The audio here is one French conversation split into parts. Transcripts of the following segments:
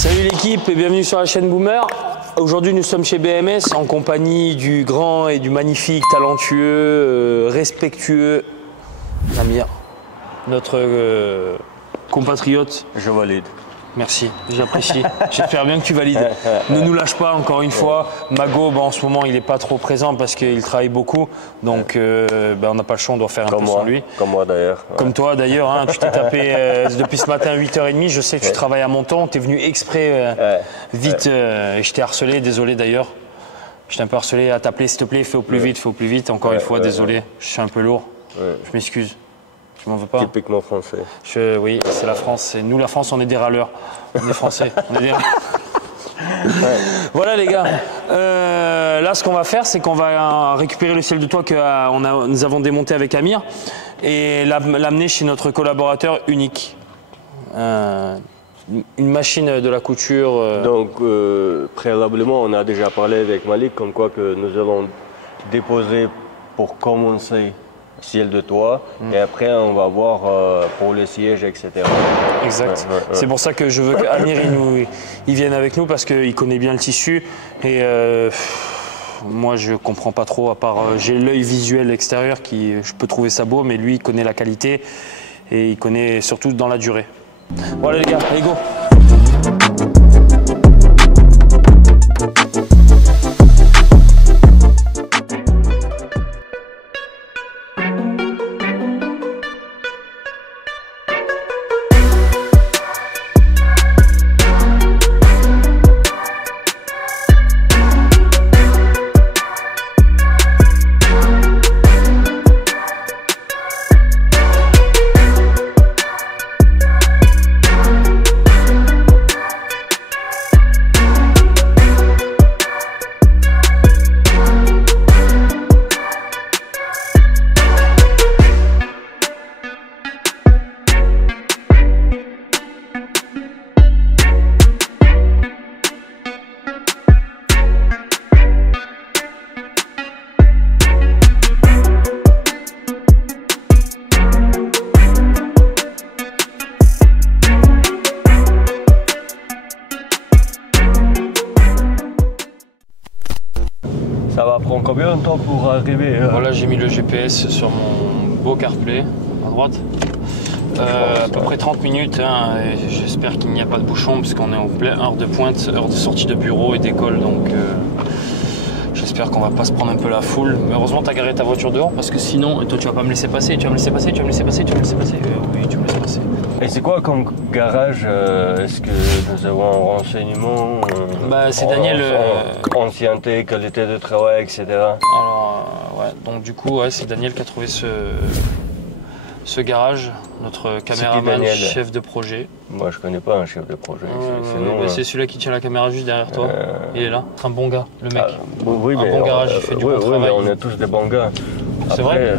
Salut l'équipe et bienvenue sur la chaîne Boomer. Aujourd'hui nous sommes chez BMS en compagnie du grand et du magnifique, talentueux, respectueux Amir, notre compatriote. Je valide. Merci, j'apprécie. J'espère bien que tu valides. Ne nous lâche pas encore une fois. Mago, en ce moment il n'est pas trop présent parce qu'il travaille beaucoup. Donc on n'a pas le choix, on doit faire un peu sans lui. Comme moi d'ailleurs. Ouais. Comme toi d'ailleurs, hein, tu t'es tapé depuis ce matin à 8h30. Je sais que tu travailles à Monton. Tu es venu exprès vite et je t'ai harcelé. Désolé d'ailleurs. Je t'ai un peu harcelé à t'appeler s'il te plaît. Fais au plus vite, fais au plus vite. Encore une fois, désolé. Je suis un peu lourd. Je m'excuse. Tu m'en veux pas? Typiquement français. Oui, c'est la France. Nous, la France, on est des râleurs. On est français. On est des râleurs. Voilà les gars. Là, ce qu'on va faire, c'est qu'on va récupérer le ciel de toit que nous avons démonté avec Amir et l'amener chez notre collaborateur unique. Une machine de la couture. Donc, préalablement, on a déjà parlé avec Malik comme quoi que nous allons déposer pour commencer ciel de toit et après on va voir pour le siège, etc. Exact. C'est pour ça que je veux qu'Amir il vienne avec nous parce qu'il connaît bien le tissu et moi je comprends pas trop à part j'ai l'œil visuel extérieur qui je peux trouver ça beau mais lui il connaît la qualité et il connaît surtout dans la durée. Voilà les gars, allez go. Ça va prendre combien de temps pour arriver Voilà, j'ai mis le GPS sur mon beau CarPlay à droite. À peu près 30 minutes. Hein, j'espère qu'il n'y a pas de bouchon parce qu'on est en pleine heure de pointe, heure de sortie de bureau et d'école. Donc j'espère qu'on va pas se prendre un peu la foule. Mais heureusement, tu as garé ta voiture dehors parce que sinon, toi, tu vas pas me laisser passer. Tu vas me laisser passer, tu vas me laisser passer, tu vas me laisser passer. Oui, tu me laisses passer. Et c'est quoi comme garage? Est-ce que nous avons un renseignement C'est Daniel. Ancienneté, qualité de travail, etc. Alors, ouais, donc du coup, c'est Daniel qui a trouvé ce garage, notre caméraman chef de projet. Moi, je connais pas un chef de projet. C'est celui-là qui tient la caméra juste derrière toi. Il est là. C'est un bon gars, le mec. Oui, un bon garage, il fait du bon travail. Mais on est tous des bons gars. C'est vrai.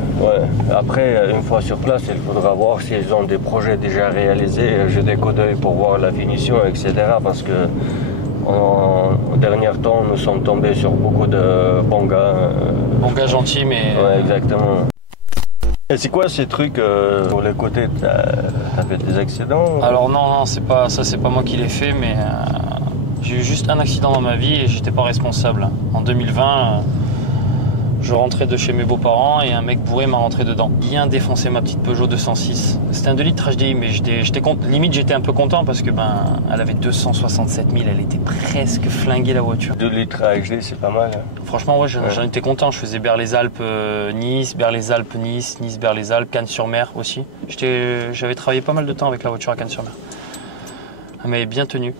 Après, une fois sur place, il faudra voir s'ils ont des projets déjà réalisés, jeter un coup d'œil pour voir la finition, etc. Parce que en dernier temps, nous sommes tombés sur beaucoup de bons gars. Bons gars gentils, mais... Ouais, exactement. Et c'est quoi ces trucs sur les côtés? T'as fait des accidents? Alors non, c'est pas moi qui l'ai fait, mais j'ai eu juste un accident dans ma vie et j'étais pas responsable. En 2020, je rentrais de chez mes beaux-parents et un mec bourré m'a rentré dedans. Bien défoncé ma petite Peugeot 206. C'était un 2 litres HDI, mais limite j'étais un peu content parce que elle avait 267 000, elle était presque flinguée la voiture. 2 litres HDI, c'est pas mal. Franchement, ouais, j'en étais content. Je faisais Berre-les-Alpes, Nice, Berre-les-alpes Nice, Nice, Berre-les-Alpes, Cannes-sur-Mer aussi. J'avais travaillé pas mal de temps avec la voiture à Cannes-sur-Mer. Elle m'avait bien tenu.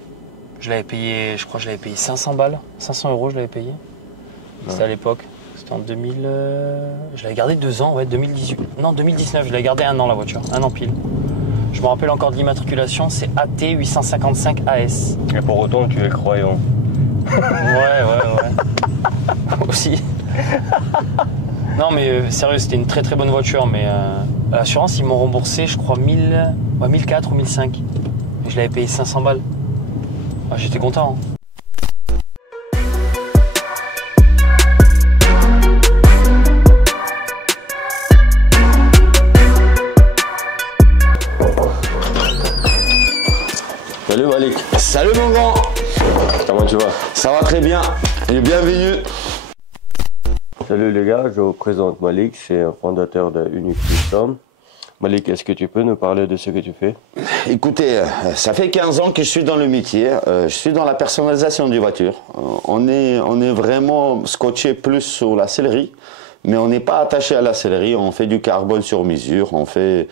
Je l'avais payé, je crois que je l'avais payé 500 balles, 500 € je l'avais payé. C'était à l'époque. En 2000, je l'avais gardé 2 ans, 2018. Non, 2019, je l'avais gardé 1 an la voiture, 1 an pile. Je me rappelle encore de l'immatriculation, c'est AT 855 AS. Et pour autant, tu es croyant. Ouais. Aussi. Non, mais sérieux, c'était une très très bonne voiture, mais l'assurance, ils m'ont remboursé, je crois, 1004 ou 1005. Et je l'avais payé 500 balles. J'étais content. Hein. Salut Malik. Salut mon grand. Comment tu vas? Ça va très bien et bienvenue. Salut les gars, je vous présente Malik, c'est un fondateur de Unique System. Malik, est-ce que tu peux nous parler de ce que tu fais? Écoutez, ça fait 15 ans que je suis dans le métier, je suis dans la personnalisation des voitures. On est vraiment scotché plus sur la sellerie, mais on n'est pas attaché à la sellerie, on fait du carbone sur mesure, on fait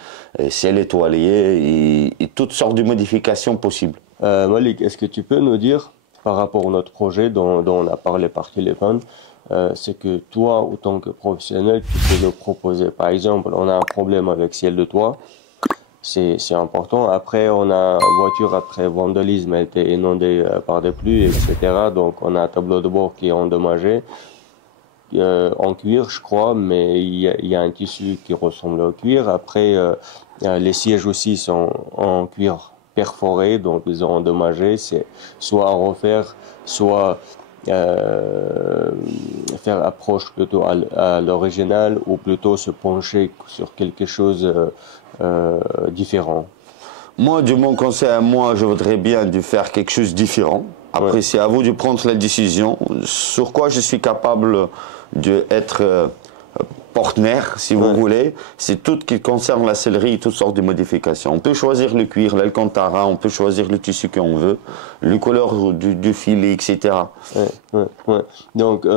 ciel étoilé et toutes sortes de modifications possibles. Malik, est-ce que tu peux nous dire, par rapport à notre projet dont on a parlé par téléphone, c'est que toi, en tant que professionnel, tu peux nous proposer, par exemple, on a un problème avec ciel de toit, c'est important. Après, on a une voiture après vandalisme, elle était inondée par des pluies, etc. Donc, on a un tableau de bord qui est endommagé. En cuir, je crois, mais il y a un tissu qui ressemble au cuir. Après, les sièges aussi sont en cuir perforé, donc ils ont endommagé. C'est soit à refaire, soit faire approche plutôt à l'original, ou plutôt se pencher sur quelque chose différent. Moi, de mon conseil à moi, je voudrais bien de faire quelque chose de différent. Après, ouais, c'est à vous de prendre la décision. Sur quoi je suis capable d'être partenaire, si vous voulez. C'est tout ce qui concerne la sellerie et toutes sortes de modifications. On peut choisir le cuir, l'alcantara, on peut choisir le tissu qu'on veut, le couleur du filet, etc. Ouais. Donc,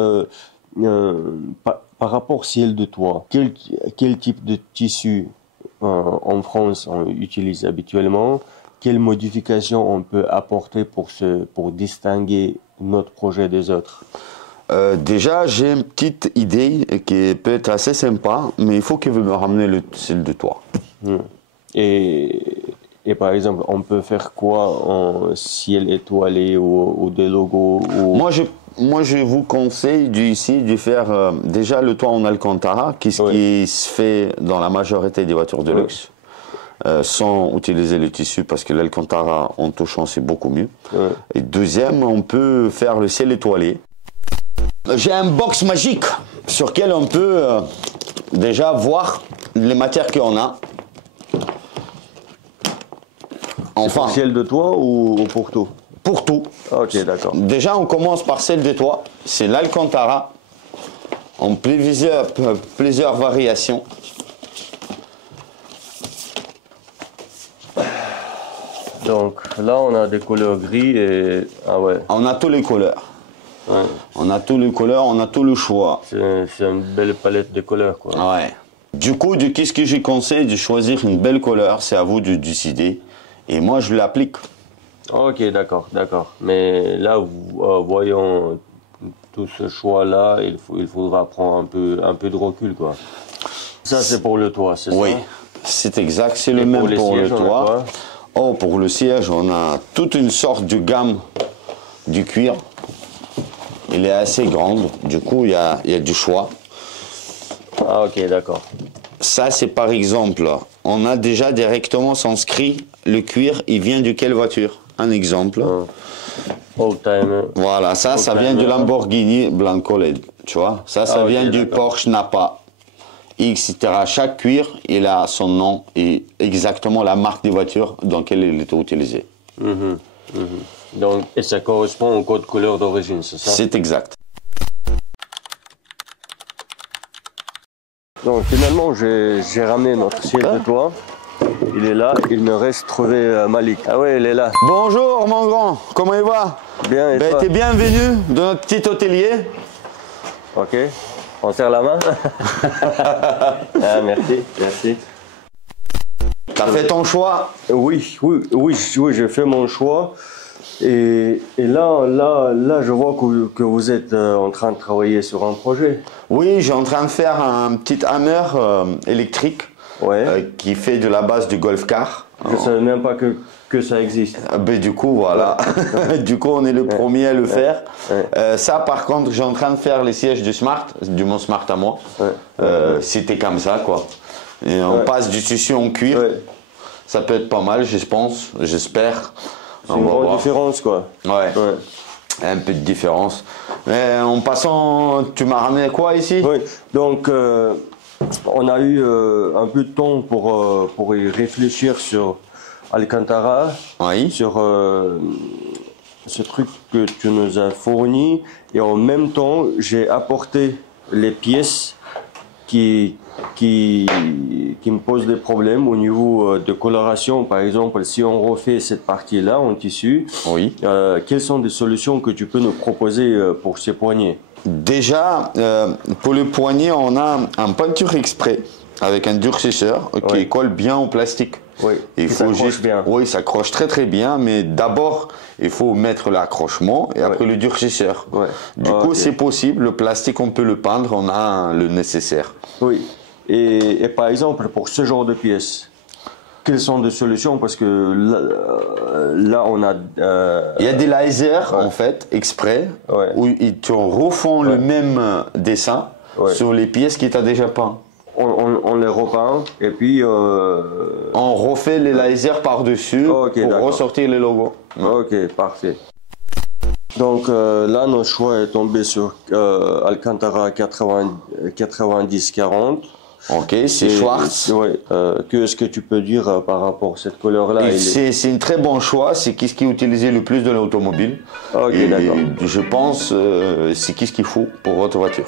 par rapport au ciel de toit, quel type de tissu en France on utilise habituellement? Quelles modifications on peut apporter pour distinguer notre projet des autres? Déjà, j'ai une petite idée qui peut être assez sympa, mais il faut que vous me ramenez le ciel de toit. Et par exemple, on peut faire quoi en ciel étoilé ou des logos ou... Moi, je vous conseille ici de faire déjà le toit en alcantara, qui se fait dans la majorité des voitures de luxe, sans utiliser le tissu, parce que l'alcantara en touchant, c'est beaucoup mieux. Et deuxième, on peut faire le ciel étoilé. J'ai un box magique sur lequel on peut déjà voir les matières qu'on a. Enfin, pour ciel de toit ou pour tout? Pour tout. Ok, d'accord. Déjà, on commence par celle de toit. C'est l'alcantara en plusieurs variations. Donc là, on a des couleurs gris et... Ah ouais. On a tous les couleurs. Ouais. On a tous les couleurs, on a tout le choix. C'est une belle palette de couleurs, quoi. Ouais. Du coup, qu'est-ce que je conseille de choisir une belle couleur? C'est à vous de décider. Et moi, je l'applique. Ok, d'accord. Mais là, voyons tout ce choix-là, il faudra prendre un peu de recul, quoi. Ça, c'est pour le toit, c'est ça? Oui, c'est exact. C'est le même pour le toit. Oh, pour le siège, on a toute une sorte de gamme du cuir. Il est assez grande, du coup il y a du choix. Ah ok, d'accord. Ça c'est par exemple, on a déjà directement inscrit le cuir, il vient de quelle voiture? Un exemple. Oldtimer. Voilà, ça vient du Lamborghini Blanco LED, tu vois. Ça vient du Porsche Napa, etc. Chaque cuir, il a son nom et exactement la marque de voiture dans laquelle il est utilisé. Donc, et ça correspond au code couleur d'origine, c'est ça? C'est exact. Donc finalement, j'ai ramené notre ciel de toit. Il est là, il me reste trouver Malik. Ah ouais, il est là. Bonjour mon grand, comment il va? Bien, et toi? T'es bienvenu dans notre petit hôtelier. Ok, on serre la main. Merci. T'as fait ton choix? Oui, j'ai fait mon choix. Et là, je vois que vous êtes en train de travailler sur un projet. Oui, j'ai en train de faire un petit hammer électrique qui fait de la base du golf car. Je ne savais même pas que ça existe. Ben, du coup, voilà. Du coup, on est le premier à le faire. Ça, par contre, j'ai en train de faire les sièges du Smart, du mon Smart à moi. C'était comme ça, quoi. Et on passe du tissu en cuir. Ça peut être pas mal, je pense, j'espère. C'est une grande différence, quoi. Ouais. Un peu de différence. Mais en passant, tu m'as ramené quoi ici? Oui, donc on a eu un peu de temps pour y réfléchir sur Alcantara Oui. sur ce truc que tu nous as fourni et en même temps j'ai apporté les pièces qui me posent des problèmes au niveau de coloration. Par exemple, si on refait cette partie-là en tissu, Oui. quelles sont des solutions que tu peux nous proposer pour ces poignets? Déjà, pour le poignet, on a un peinture exprès avec un durcisseur qui colle bien au plastique. Oui, il faut juste bien. Oui, ça accroche très très bien, mais d'abord il faut mettre l'accrochement et après le durcisseur. Du coup, c'est possible. Le plastique, on peut le peindre, on a le nécessaire. Oui. Et par exemple, pour ce genre de pièces, quelles sont des solutions? Parce que là on a. Il y a des lasers en fait exprès où ils te refont le même dessin sur les pièces qui t'as déjà peint. On les repeint et puis on refait les lasers par-dessus pour ressortir les logos. Ok, parfait. Donc là, notre choix est tombé sur Alcantara 90-40. Ok, c'est Schwarz. Qu'est-ce que tu peux dire par rapport à cette couleur-là? C'est un très bon choix, c'est ce qui est utilisé le plus dans l'automobile. Ok, d'accord. Je pense c'est ce qu'il faut pour votre voiture.